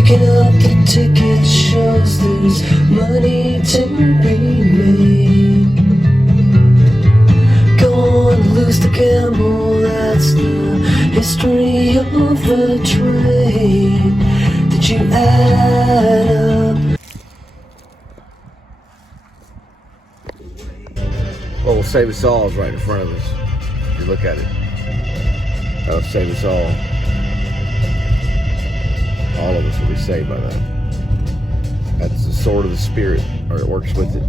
Picking up the ticket shows there's money to be made. Go on, loose the gamble, that's the history of the trade. Did you add up? What will save us all is right in front of us. If you look at it, that'll save us all. All of us will be saved by that. That's the sword of the Spirit, or it works with it.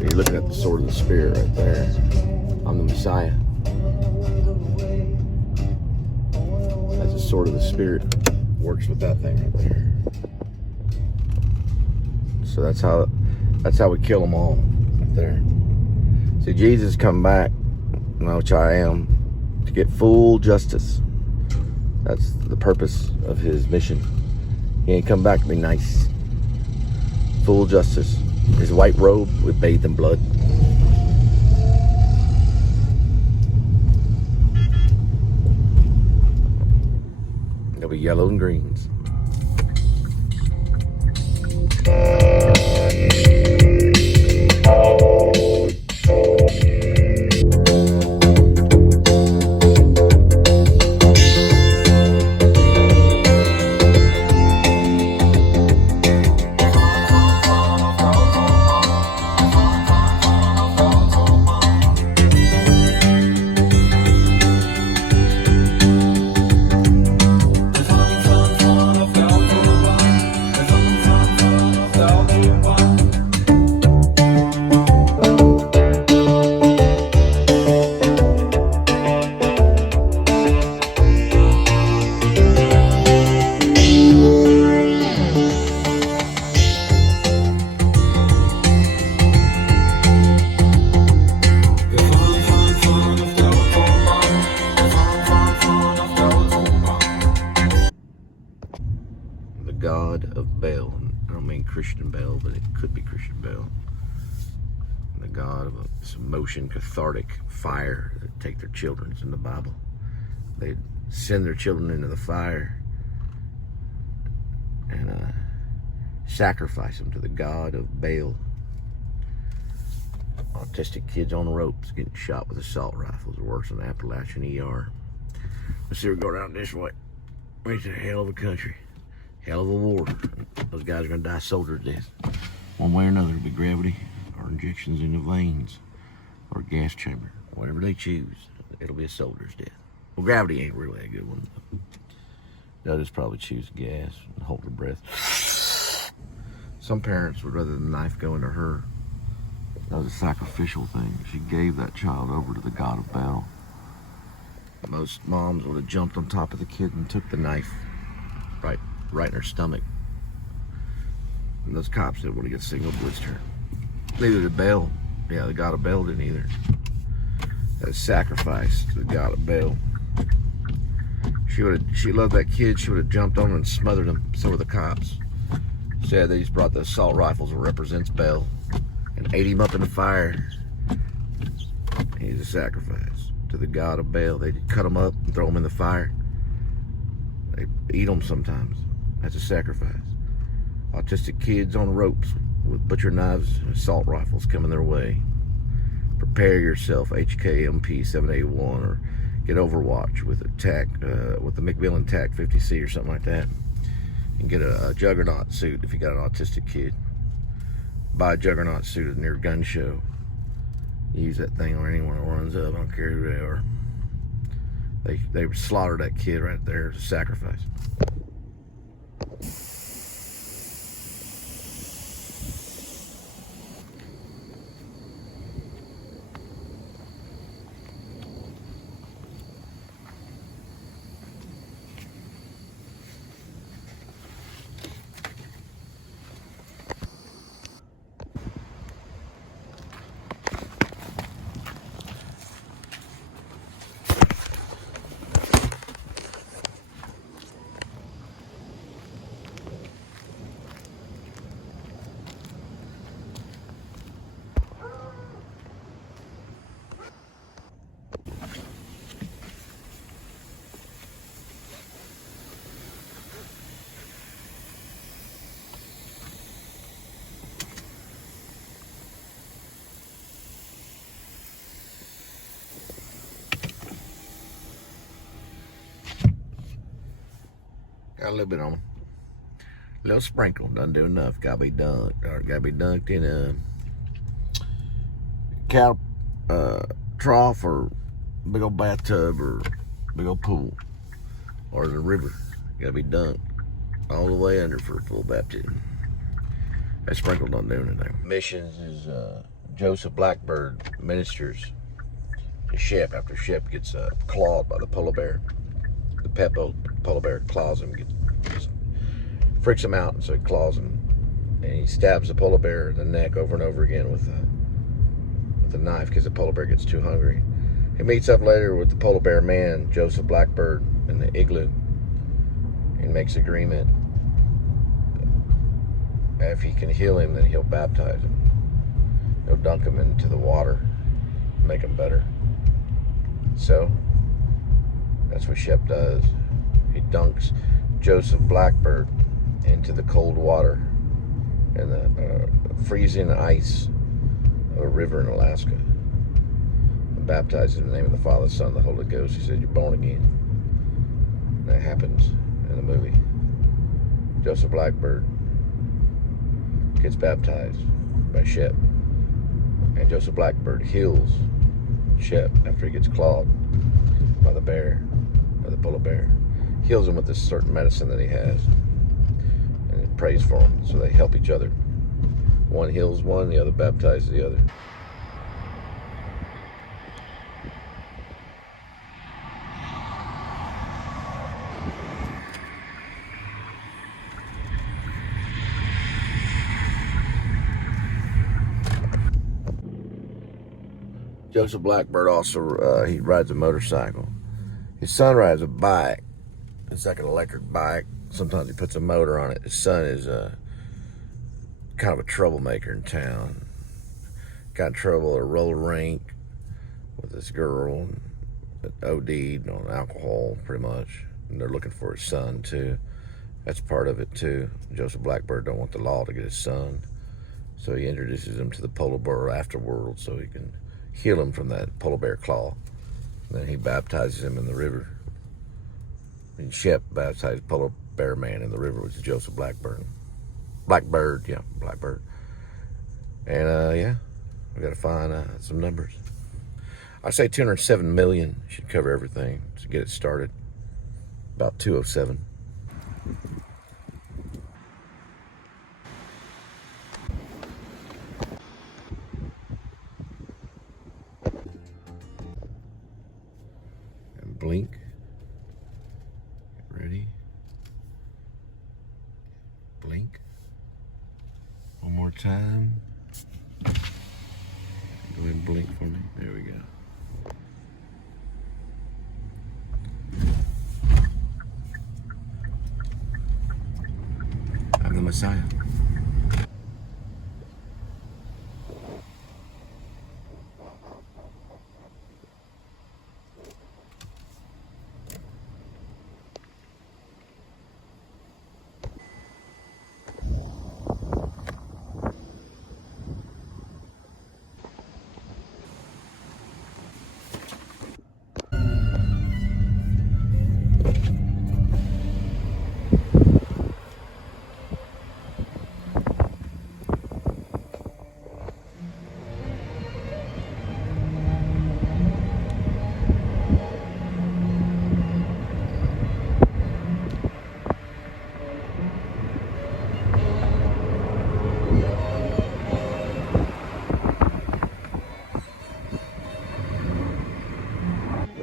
You're looking at the sword of the Spirit right there. I'm the Messiah. That's the sword of the Spirit. Works with that thing right there. So that's how we kill them all right there. See, Jesus come back, which I am, to get full justice. That's the purpose of his mission. He ain't come back to be nice. Full justice. His white robe was bathed in blood. There'll be yellow and greens. God of Baal. I don't mean Christian Bale, but it could be Christian Bale. The God of some motion, cathartic fire that take their children. It's in the Bible. They'd send their children into the fire and sacrifice them to the God of Baal. Autistic kids on the ropes getting shot with assault rifles. It works in the Appalachian ER. Let's see, we go around this way. It's a hell of a country. Hell of a war. Those guys are going to die soldiers' death. One way or another, it'll be gravity or injections in the veins or gas chamber. Whatever they choose, it'll be a soldier's death. Well, gravity ain't really a good one. They'll just probably choose gas and hold their breath. Some parents would rather the knife go into her. That was a sacrificial thing. She gave that child over to the God of Baal. Most moms would have jumped on top of the kid and took the knife right in her stomach. And those cops didn't want to get single blister. Neither did Baal. Yeah, the God of Baal didn't either. That was sacrifice to the God of Baal. She loved that kid. She would have jumped on him and smothered him. So were the cops. Said they just brought the assault rifles that represents Baal and ate him up in the fire. He's a sacrifice to the God of Baal. They cut him up and throw him in the fire. They eat them sometimes. That's a sacrifice. Autistic kids on ropes with butcher knives and assault rifles coming their way. Prepare yourself, HKMP 781, or get Overwatch with a TAC, with the McMillan TAC 50C or something like that. And get a Juggernaut suit if you got an autistic kid. Buy a Juggernaut suit at near gun show. Use that thing on anyone that runs up. I don't care who they are. They slaughtered that kid right there as a sacrifice. Got a little bit on them. A little sprinkle, doesn't do enough. Gotta be dunked. Or gotta be dunked in a cow trough or big old bathtub or big old pool or the river. Gotta be dunked all the way under for a full baptism. That sprinkle don't do anything. Missions is Joseph Blackbird ministers to Shep after Shep gets clawed by the polar bear. The pet polar bear claws him, freaks him out, and so he claws him. And he stabs the polar bear in the neck over and over again with a knife because the polar bear gets too hungry. He meets up later with the polar bear man, Joseph Blackbird, in the igloo and makes agreement. If he can heal him, then he'll baptize him. He'll dunk him into the water, make him better. So that's what Shep does. He dunks Joseph Blackbird into the cold water and the freezing ice of a river in Alaska. And baptizes in the name of the Father, Son, and the Holy Ghost. He said, "You're born again." And that happens in the movie. Joseph Blackbird gets baptized by Shep. And Joseph Blackbird heals Shep after he gets clawed by the bear, by the polar bear. Heals him with this certain medicine that he has. And it prays for him, so they help each other. One heals one, the other baptizes the other. Joseph Blackbird also, he rides a motorcycle. His son rides a bike. It's like an electric bike. Sometimes he puts a motor on it. His son is kind of a troublemaker in town. Got in trouble at a roller rink with this girl that OD'd on alcohol, pretty much. And they're looking for his son, too. That's part of it, too. Joseph Blackbird don't want the law to get his son. So he introduces him to the polar bear afterworld so he can heal him from that polar bear claw. And then he baptizes him in the river. And Shep baptized polar bear man in the river, which is Joseph Blackbird. Blackbird. And yeah, we got to find some numbers. I say 207 million should cover everything to get it started. About 207. And blink. Get ready. Blink. One more time. Go ahead and blink for me. There we go. I'm the Messiah.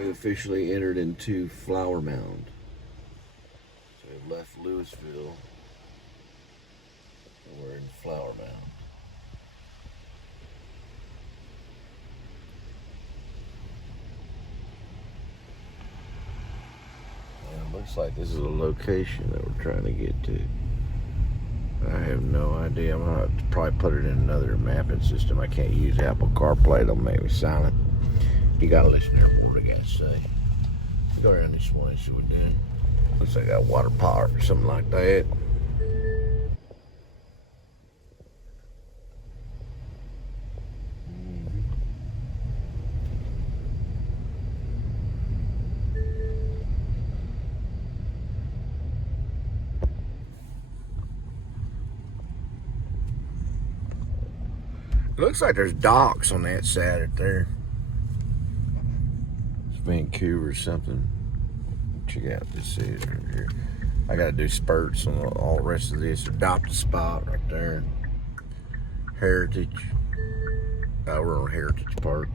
Officially entered into Flower Mound. So we left Louisville and we're in Flower Mound. And it looks like this is a location that we're trying to get to. I have no idea. I'm gonna have to probably put it in another mapping system. I can't use Apple CarPlay, it'll make me silent. You gotta listen to what the guys say. Go around this way, so we're doing. Looks like I got water park or something like that. looks like there's docks on that side right there. It's Vancouver or something. Check out this is right here. I gotta do spurts on all the rest of this. Adopt a spot right there. Heritage. We're on Heritage Park.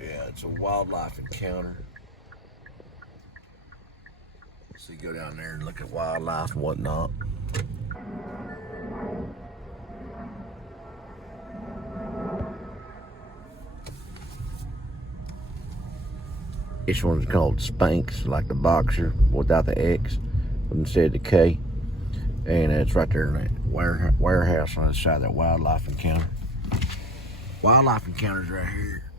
Yeah, it's a wildlife encounter. So you go down there and look at wildlife and whatnot. This one's called Spanx, like the boxer without the X, but instead the K. And it's right there in that warehouse on the side of that wildlife encounter. Wildlife encounter's right here.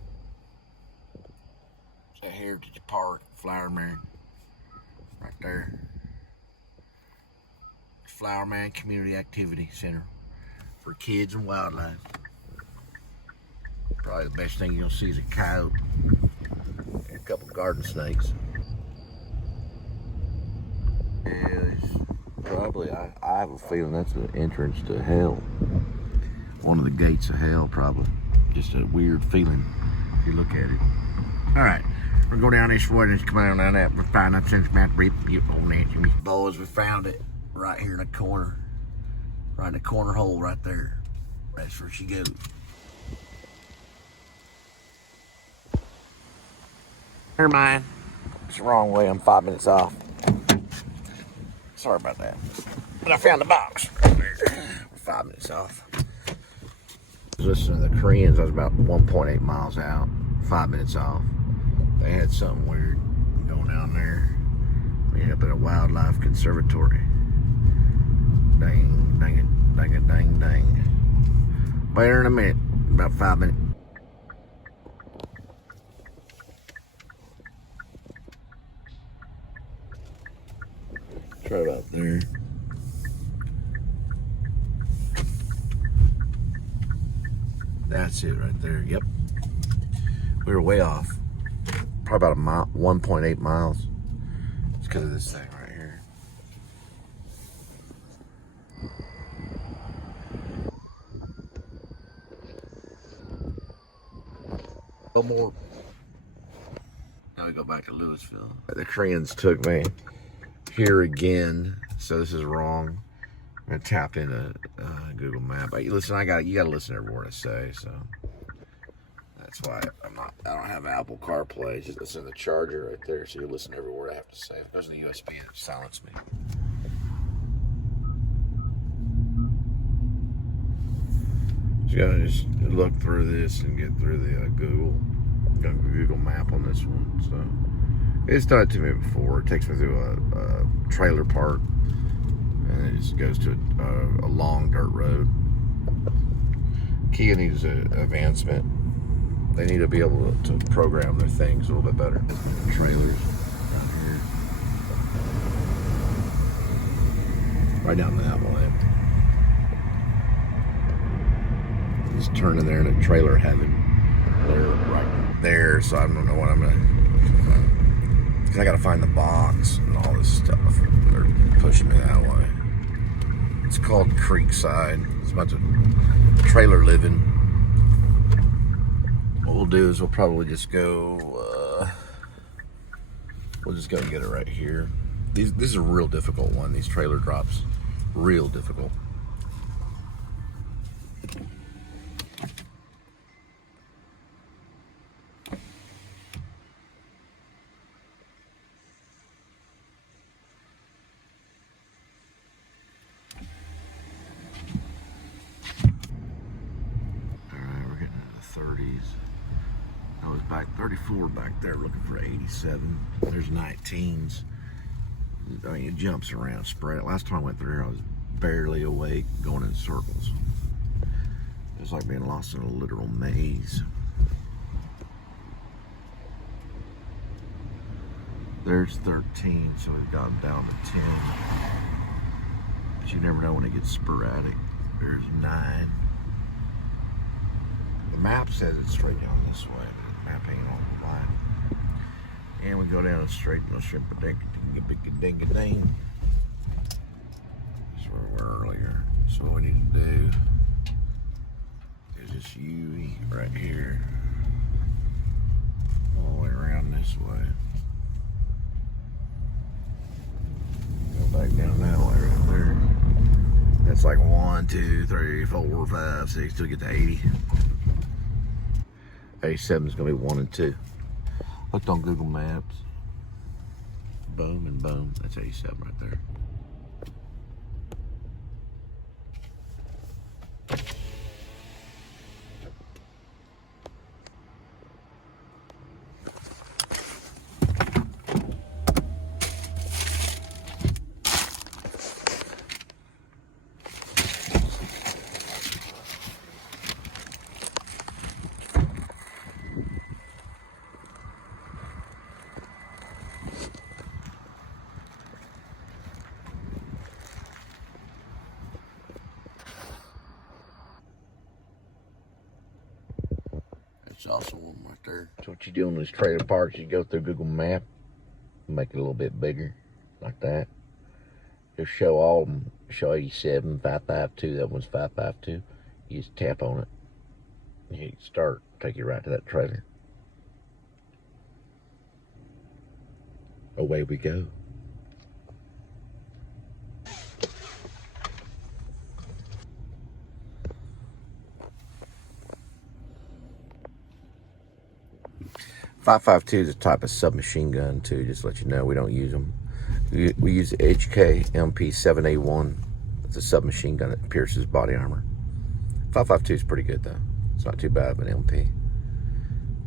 It's at Heritage Park, Flower Man. Right there. Flower Man Community Activity Center for kids and wildlife. Probably the best thing you'll see is a coyote and a couple garden snakes. Yeah, probably, I have a feeling that's the entrance to hell. One of the gates of hell, probably. Just a weird feeling if you look at it. All right. We're gonna go down this way and come on down that. We're finding up since Matt Reap on that. Boys, we found it right here in the corner. Right in the corner hole right there. That's where she goes. Never mind. It's the wrong way. I'm 5 minutes off. Sorry about that. But I found the box. We're 5 minutes off. I was listening to the Koreans. I was about 1.8 miles out. 5 minutes off. They had something weird going down there. We ended up at a wildlife conservatory. Dang, dang it, dang it, dang, dang. Better in a minute, about 5 minutes. Try it out there. That's it right there, yep. We were way off. Probably about a mile, 1.8 miles. It's because of this thing right here. A little more. Now we go back to Louisville. The Koreans took me here again, so this is wrong. I tapped into Google Map. Listen, you gotta listen to every word I say, so. That's why I don't have Apple CarPlay. Just listen to the charger right there, so you listen to every word I have to say. If it goes to the USB, it silences me. So you gotta just look through this and get through the Google Map on this one. So it's done it to me before. It takes me through a trailer park, and it just goes to a long dirt road. Kia needs an advancement. They need to be able to program their things a little bit better. Trailers down here. Right down that way. Just turn in there in a trailer heaven. They're right there, so I don't know what I'm gonna. Because I gotta find the box and all this stuff. They're pushing me that way. It's called Creekside. It's a bunch of trailer living. What we'll do is we'll probably just go, we'll just go and get it right here. This is a real difficult one, these trailer drops. Real difficult. Alright, we're getting into the 30s. I was back 34 back there looking for 87. There's 19s. I mean, it jumps around, spread. Last time I went through here, I was barely awake, going in circles. It was like being lost in a literal maze. There's 13, so we've got down to 10. But you never know when it gets sporadic. There's 9. The map says it's straight down this way, but the map ain't on the line. And we go down and straight and shrimp a ding ding ding. That's where we were earlier. So what we need to do this U right here. All the way around this way. Go back down that way right there. That's like 1, 2, 3, 4, 5, 6 till we get to 80. 87 is gonna be 1 and 2. Looked on Google Maps. Boom and boom. That's 87 right there. That's also one right there. So what you do in these trailer parks, you go through Google Map, make it a little bit bigger, like that. Just show all of them. Show 87, 552. That one's 552. You just tap on it. You hit start. Take you right to that trailer. Away we go. .552 is a type of submachine gun too. Just to let you know, we don't use them. We use the HK MP7A1. It's a submachine gun that pierces body armor. .552 is pretty good though. It's not too bad of an MP.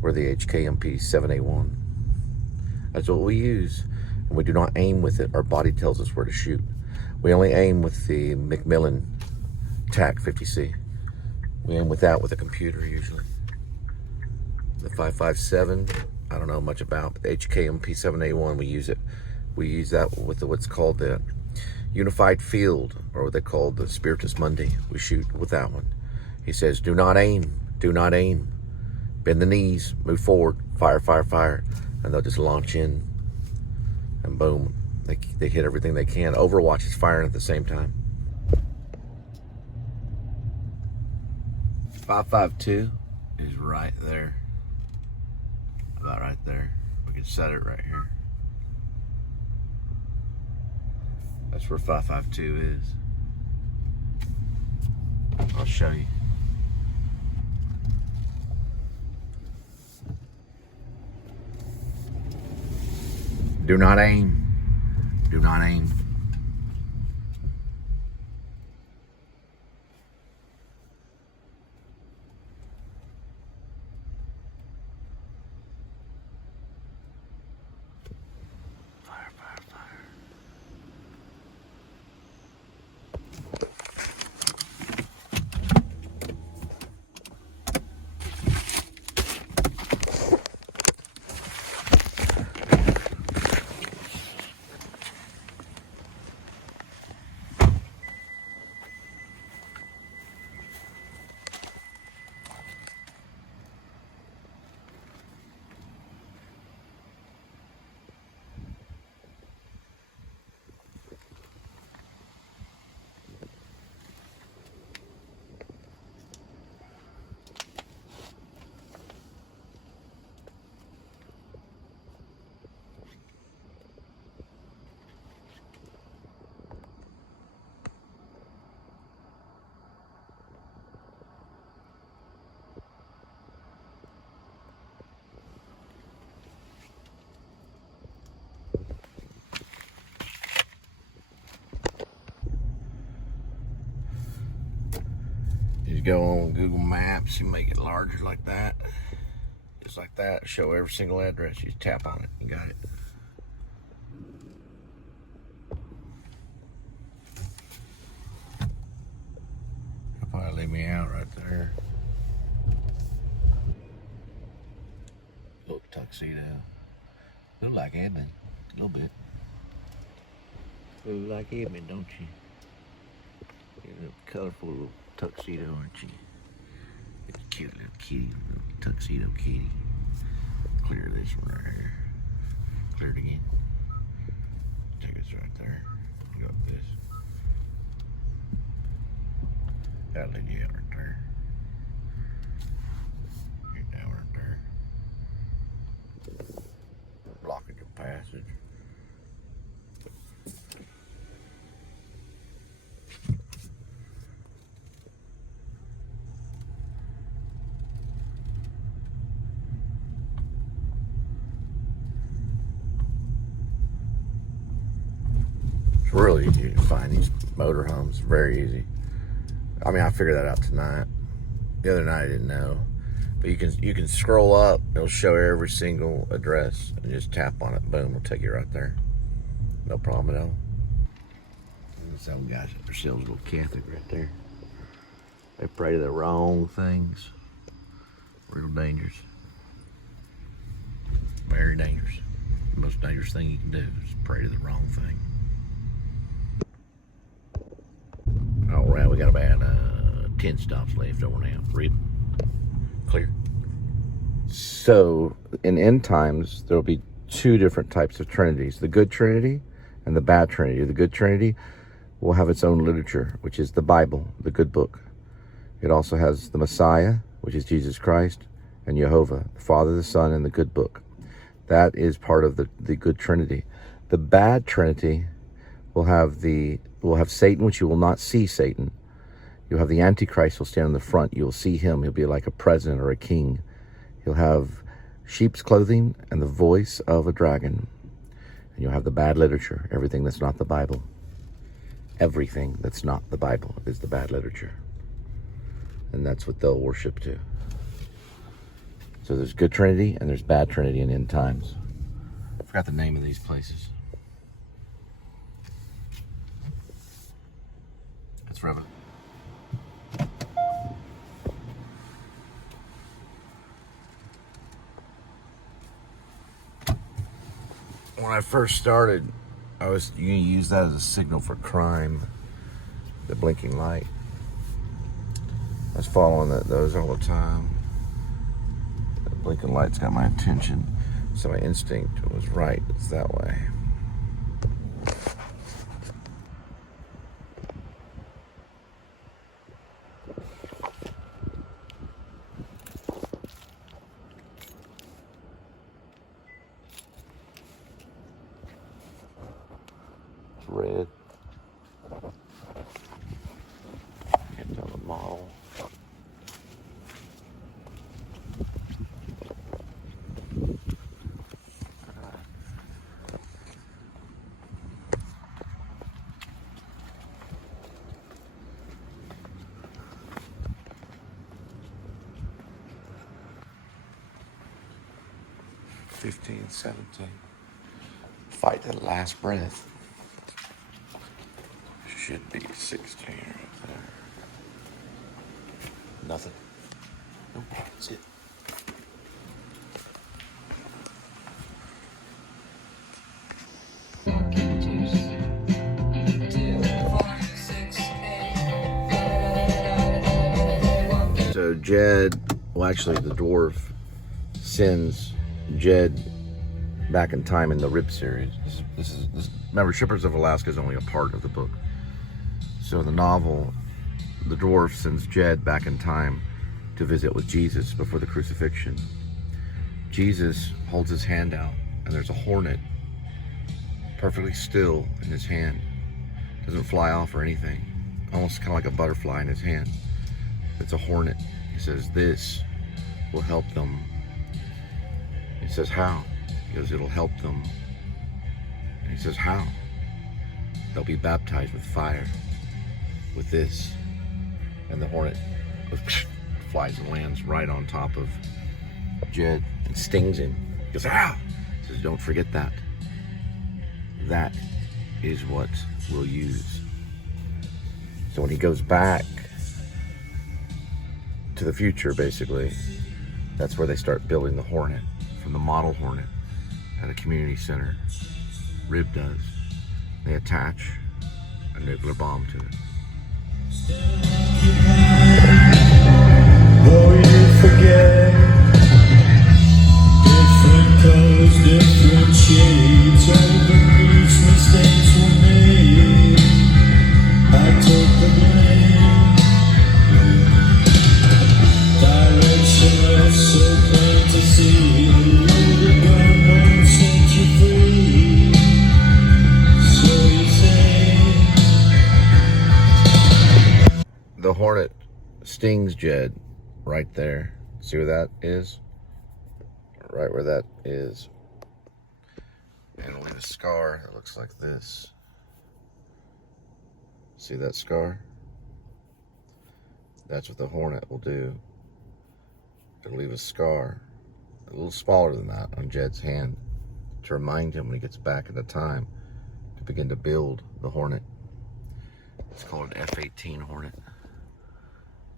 We're the HK MP7A1. That's what we use. And we do not aim with it. Our body tells us where to shoot. We only aim with the Macmillan TAC 50C. We aim with that with a computer usually. The 5.57, I don't know much about. The HK MP7A1, we use it. We use that with what's called the Unified Field, or what they call the Spiritus Mundi. We shoot with that one. He says, do not aim, do not aim. Bend the knees, move forward, fire, fire, fire. And they'll just launch in, and boom, they hit everything they can. Overwatch is firing at the same time. 5.52 is right there. About right there. We can set it right here. That's where 5.52 is. I'll show you. Do not aim. Do not aim. Fire, fire, fire. You go on Google Maps, you make it larger like that. Just like that. Show every single address. You just tap on it. You got it. You'll probably leave me out right there. Look, tuxedo. Look like Edmund. A little bit. Look like Edmund, don't you? You're a colorful little tuxedo, aren't you? It's a cute little kitty, little tuxedo kitty. Clear this one right here. Clear it again. Take this right there. Go up this. Gotta leave you out right there. It's really easy to find these motor homes. Very easy. I mean, I figured that out tonight. The other night I didn't know. But you can scroll up. It'll show every single address. And just tap on it. Boom. It'll take you right there. No problem at all. Some guys at their selves go Catholic right there. They pray to the wrong things. Real dangerous. Very dangerous. The most dangerous thing you can do is pray to the wrong thing. All right, we got about 10 stops left over now. Rip. Clear. So, in end times, there will be two different types of trinities. The good trinity and the bad trinity. The good trinity will have its own literature, which is the Bible, the good book. It also has the Messiah, which is Jesus Christ, and Jehovah, the Father, the Son, and the good book. That is part of the good trinity. The bad trinity will have Satan, which you will not see Satan. You'll have the Antichrist will stand in the front. You'll see him. He'll be like a president or a king. He'll have sheep's clothing and the voice of a dragon. And you'll have the bad literature, everything that's not the Bible. Everything that's not the Bible is the bad literature. And that's what they'll worship to. So there's good trinity and there's bad trinity in end times. I forgot the name of these places. That's forever. When I first started, you can use that as a signal for crime. The blinking light. I was following those all the time. The blinking light's got my attention, so my instinct was right. It's that way. It's red. Get down the model. $15, $17. Fight the last breath. Should be 16 right there. Nothing. Nope, that's it. So Jed, well actually the dwarf sends Jed back in time in the Rip series. This remember, Shippers of Alaska is only a part of the book. So in the novel, the dwarf sends Jed back in time to visit with Jesus before the crucifixion. Jesus holds his hand out, and there's a hornet perfectly still in his hand. Doesn't fly off or anything. Almost kind of like a butterfly in his hand. It's a hornet. He says, "This will help them." He says, "How?" He goes, "It'll help them." And he says, "How?" "They'll be baptized with fire, with this." And the hornet flies and lands right on top of Jed and stings him. He goes, "Ow!" He says, "Don't forget that. That is what we'll use." So when he goes back to the future, basically, that's where they start building the hornet, from the model hornet at a community center. Rib does. They attach a nuclear bomb to it. Oh, you forget. Different colors, different shades. All the griefs, mistakes were made. I took the blame. Directionless, so plain to see. The gun won't set you free. So you say. The hornet stings Jed right there. See where that is? Right where that is. And with a scar that looks like this. See that scar? That's what the hornet will do. It'll leave a scar, a little smaller than that, on Jed's hand to remind him when he gets back into time to begin to build the hornet. It's called an F-18 Hornet.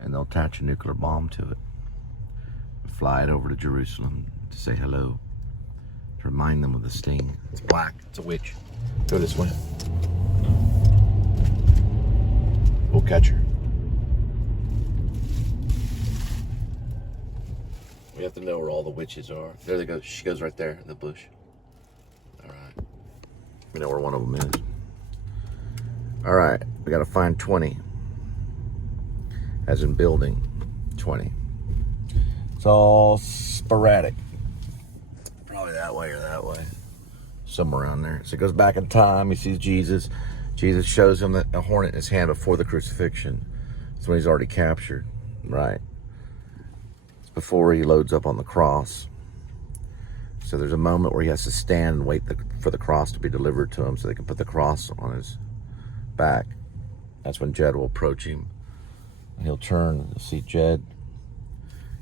And they'll attach a nuclear bomb to it. Fly it over to Jerusalem to say hello. To remind them of the sting. It's black. It's a witch. Go this way. We'll catch her. We have to know where all the witches are. There they go. She goes right there in the bush. Alright. We know where one of them is. Alright. We gotta find 20. As in building 20. It's all sporadic. Probably that way or that way. Somewhere around there. So it goes back in time. He sees Jesus. Jesus shows him that a hornet in his hand before the crucifixion. It's when he's already captured. Right. It's before he loads up on the cross. So there's a moment where he has to stand and wait for the cross to be delivered to him so they can put the cross on his back. That's when Jed will approach him. And he'll turn and see Jed.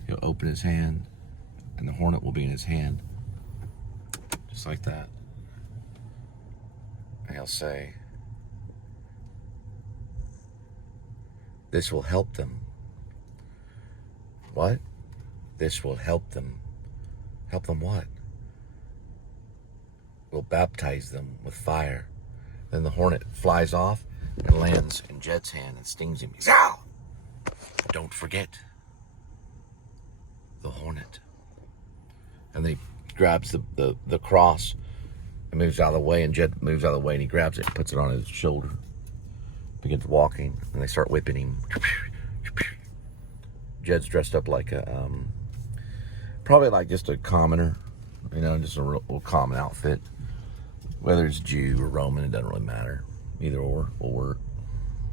He'll open his hand, and the hornet will be in his hand. Just like that. And he'll say, "This will help them." What? This will help them. Help them what? We'll baptize them with fire. Then the hornet flies off and lands in Jed's hand and stings him. He's, "Ow! Don't forget the hornet." And then he grabs the cross and moves out of the way, and Jed moves out of the way, and he grabs it and puts it on his shoulder. Begins walking, and they start whipping him. Jed's dressed up like a, probably like just a commoner, you know, just a real common outfit. Whether it's Jew or Roman, it doesn't really matter. Either or will work.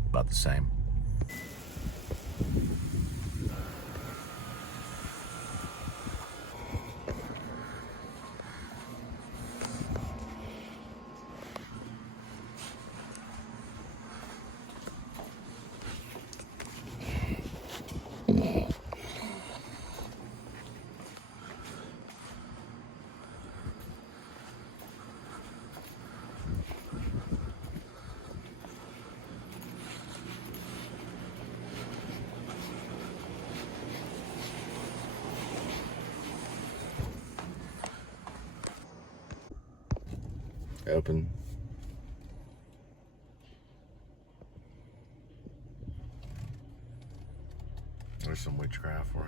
About the same. Open. There's some witchcraft for you.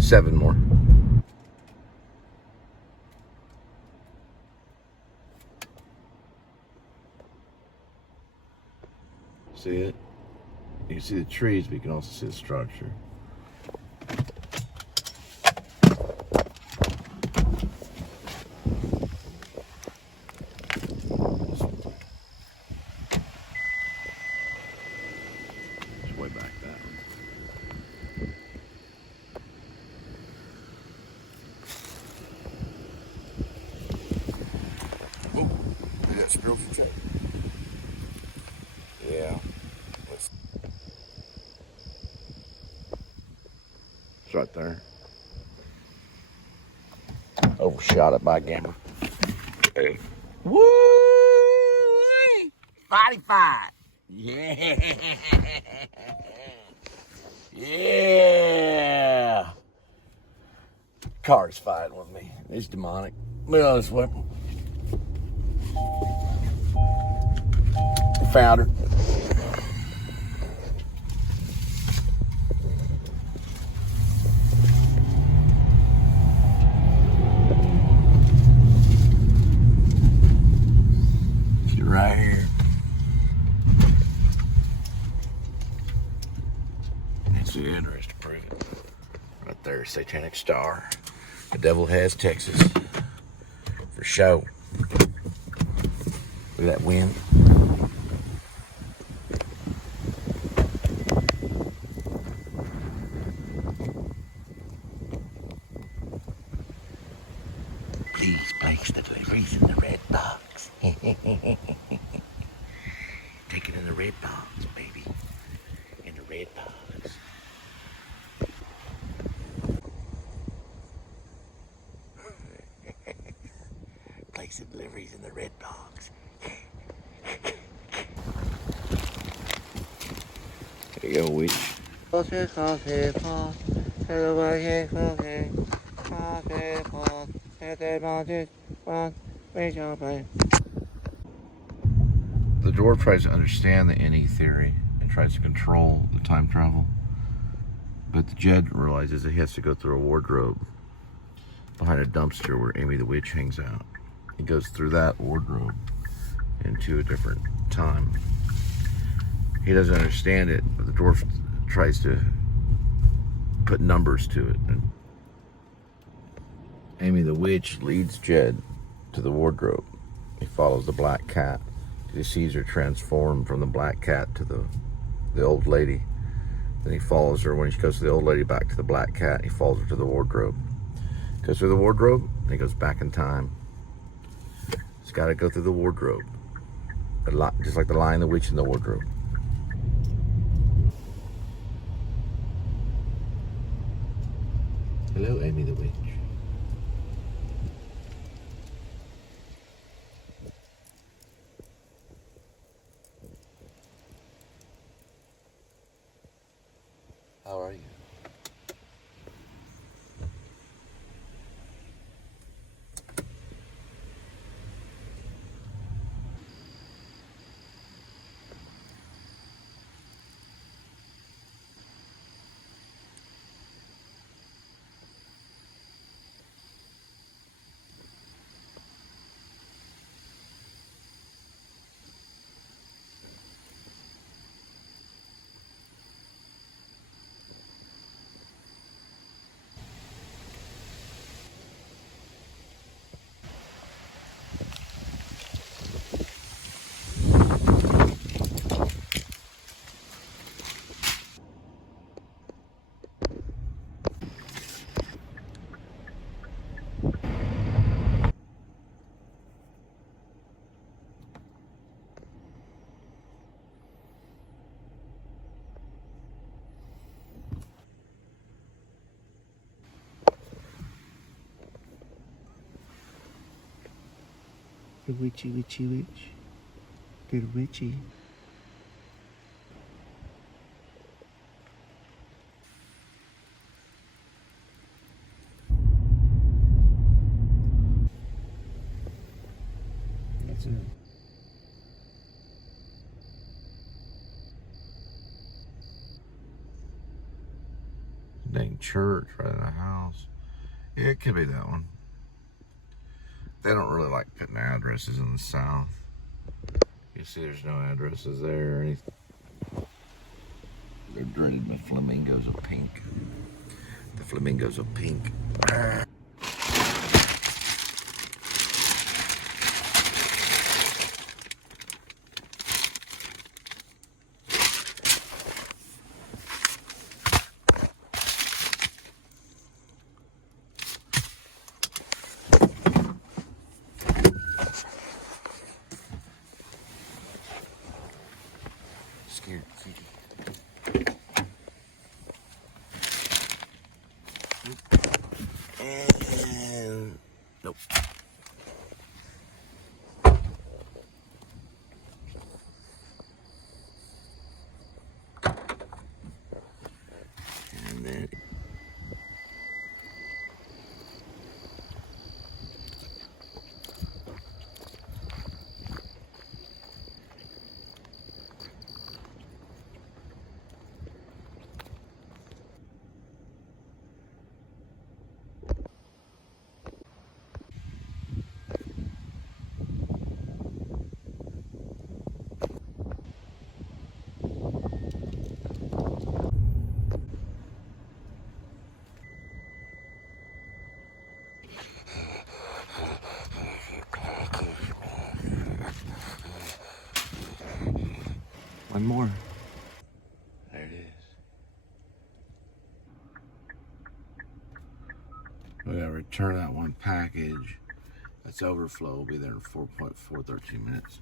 Seven more. See it? You can see the trees, but you can also see the structure. It's way back that way. Spiritual check. Yeah. It's right there. Overshot it by a gamma. Hey. Woo! 45. Yeah. Yeah. Car's fighting with me. It's demonic. Look at this way. Found her. She's right here. That's the address to prove it. Right there, Satanic Star. The devil has Texas. For show. Look at that wind. Please place the deliveries in the red box. Take it in the red box, baby. In the red box. Place the deliveries in the red box. There you go, witch. The dwarf tries to understand the NE theory and tries to control the time travel. But the Jed realizes that he has to go through a wardrobe behind a dumpster where Amy the Witch hangs out. He goes through that wardrobe into a different time. He doesn't understand it, but the dwarf tries to put numbers to it. And Amy the Witch leads Jed to the wardrobe. He follows the black cat. He sees her transform from the black cat to the old lady. Then he follows her when she goes to the old lady back to the black cat. He follows her to the wardrobe. Goes through the wardrobe, and he goes back in time. He's got to go through the wardrobe. Just like the Lion, the Witch, and the wardrobe. Hello, Amy the Witch. How are you? The witchy, witchy, witch. The witchy. That's it. Dang church right in the house. Yeah, it could be that one. They don't really like putting addresses in the South. You see there's no addresses there or anything. They're dreaded by flamingos of pink. The flamingos of pink. Scared kitty. And nope. One more. There it is. We gotta return that one package. That's overflow. Will be there in 4.413 minutes.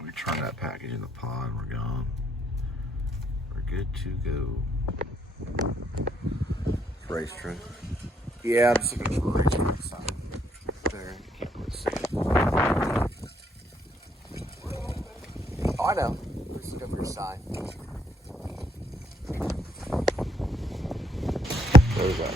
Return that package in the pod. We're gone. We're good to go. Race truck. Yeah, I'm just looking for a race truck sign. There, can't really see it. Oh, I know. Let's look for a sign. Where's that?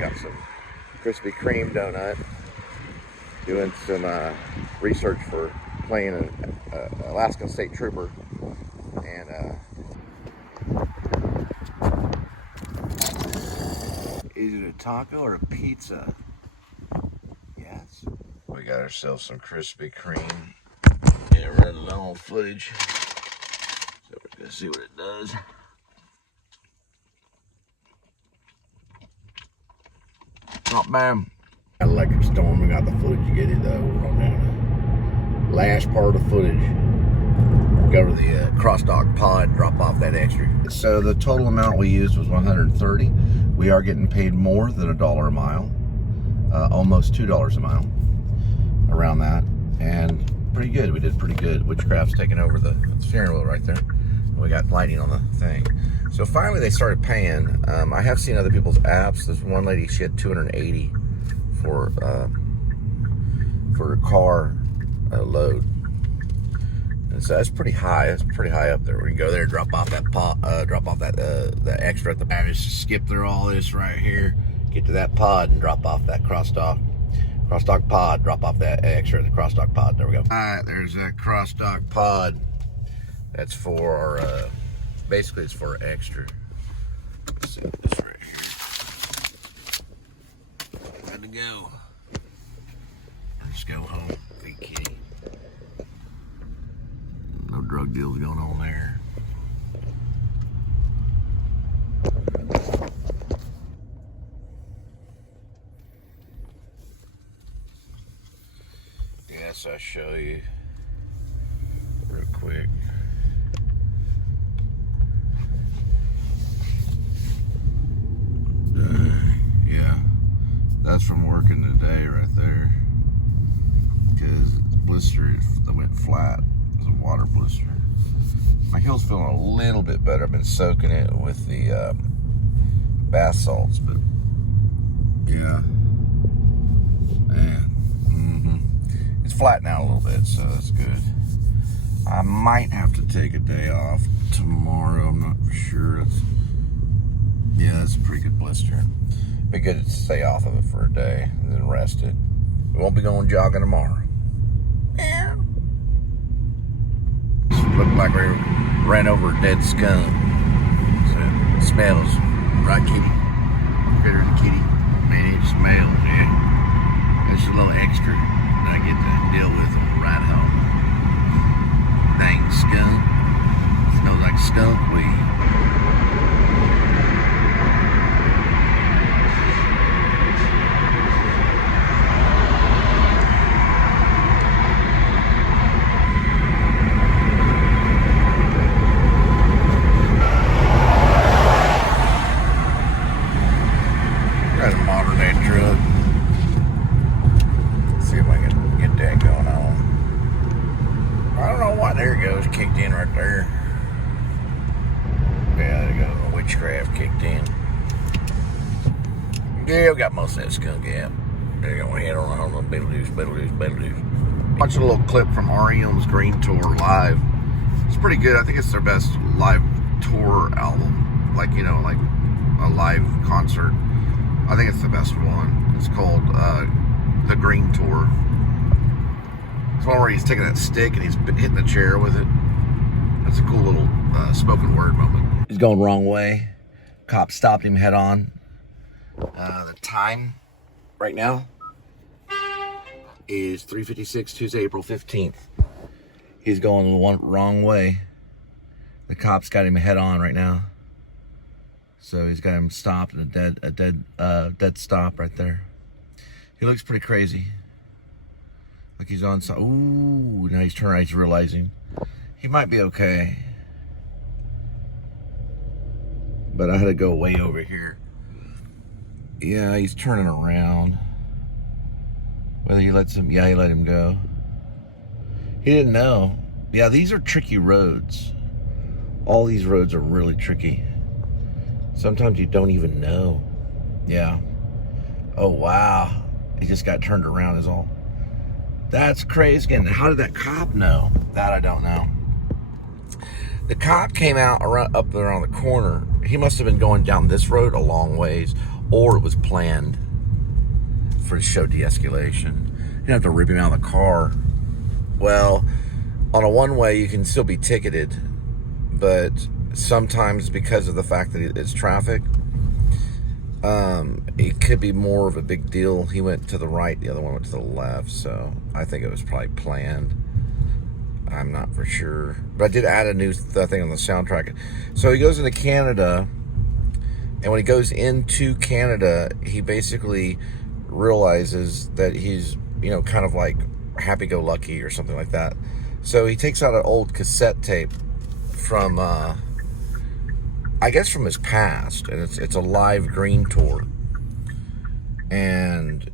Got some Krispy Kreme donut. Doing some research for playing an Alaskan State Trooper, and is it a taco or a pizza? Yes. We got ourselves some Krispy Kreme. Yeah, running low on footage, so we're gonna see what it does. Not bad. Got electric storm. We got the footage to get it though. We're on down the last part of the footage. Go to the crossdock pod, drop off that extra. So the total amount we used was $130. We are getting paid more than $1 a mile, almost $2 a mile, around that, and pretty good. We did pretty good. Witchcraft's taking over the steering wheel right there. We got lighting on the thing. So finally they started paying. I have seen other people's apps. This one lady, she had $280 for a car load. And so that's pretty high. That's pretty high up there. We can go there, drop off that the extra at the back. Just skip through all this right here, get to that pod, and drop off that crossdock pod. Drop off that extra at the crossdock pod. There we go. All right, there's that crossdock pod. That's for our, basically it's for extra. Let's set this right here. Good to go. Let's go home. Big kitty. No drug deals going on there. Yes, I'll show you real quick. Yeah, that's from working today right there. Because the blister that went flat was a water blister. My heel's feeling a little bit better. I've been soaking it with the bath salts, but yeah, man, it's flattened out a little bit, so that's good. I might have to take a day off tomorrow. I'm not for sure. Yeah, that's a pretty good blister. Be good to stay off of it for a day and then rest it. We won't be going jogging tomorrow. Yeah. Looked like we ran over a dead skunk. So it smells, right, kitty? Better than kitty. Man, it smells, yeah. It's a little extra that I get to deal with on the ride home. Dang skunk. Smells like skunk weed. Got a modern day truck. Let's see if I can get that going on. I don't know why. There it goes. Kicked in right there. Yeah, there you go. The witchcraft kicked in. Yeah, we got most of that skunk out. There you go. Head on the Beetlejuice. Watch a little clip from REM's Green Tour live. It's pretty good. I think it's their best live tour album. Like, you know, like a live concert. I think it's the best one. It's called The Green Tour. It's one where he's taking that stick and he's hitting the chair with it. That's a cool little spoken word moment. He's going wrong way. Cop stopped him head on. The time right now is 3:56 Tuesday, April 15th. He's going the wrong way. The cops got him head on right now. So he's got him stopped at a dead stop right there. He looks pretty crazy. Like he's on some, ooh, now he's turning around, he's realizing he might be okay. But I had to go way over here. Yeah, he's turning around. Whether he lets him, yeah, he let him go. He didn't know. Yeah, these are tricky roads. All these roads are really tricky. Sometimes you don't even know. Yeah. Oh, wow. He just got turned around is all. That's crazy. And how did that cop know? That I don't know. The cop came out up there around the corner. He must have been going down this road a long ways, or it was planned for to show de-escalation. You didn't have to rip him out of the car. Well, on a one-way, you can still be ticketed, but sometimes because of the fact that it's traffic, it could be more of a big deal. He went to the right, the other one went to the left, so I think it was probably planned. I'm not for sure, but I did add a new thing on the soundtrack. So he goes into Canada, and when he goes into Canada, he basically realizes that he's, you know, kind of like happy-go-lucky or something like that. So he takes out an old cassette tape from, I guess from his past, and it's a live Green tour, and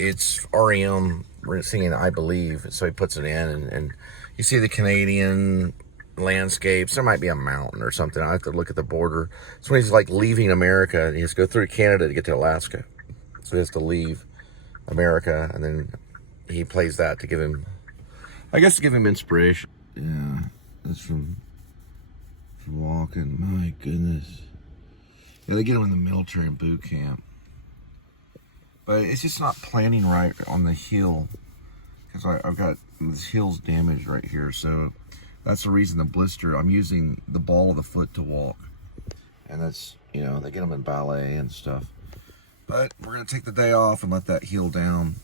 it's REM singing I Believe, so he puts it in, and you see the Canadian landscapes. There might be a mountain or something. I have to look at the border. So when he's like leaving America, and he has to go through Canada to get to Alaska, so he has to leave America, and then he plays that to give him, I guess, to give him inspiration. Yeah, that's from walking. My goodness. Yeah, they get him in the military and boot camp. But it's just not planning right on the heel, because I've got this heel's damaged right here. So that's the reason the blister, I'm using the ball of the foot to walk. And that's, you know, they get them in ballet and stuff. But we're going to take the day off and let that heal down.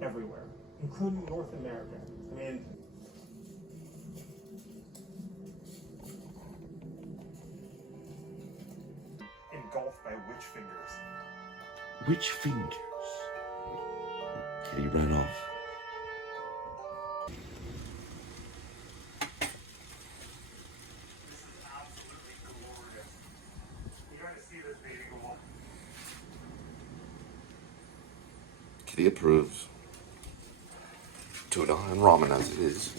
Everywhere, including North America. I mean, engulfed by witch fingers. Which fingers? Kitty ran off. This is absolutely glorious. You gotta see this baby go up. Kitty approves. Tuna and ramen as it is.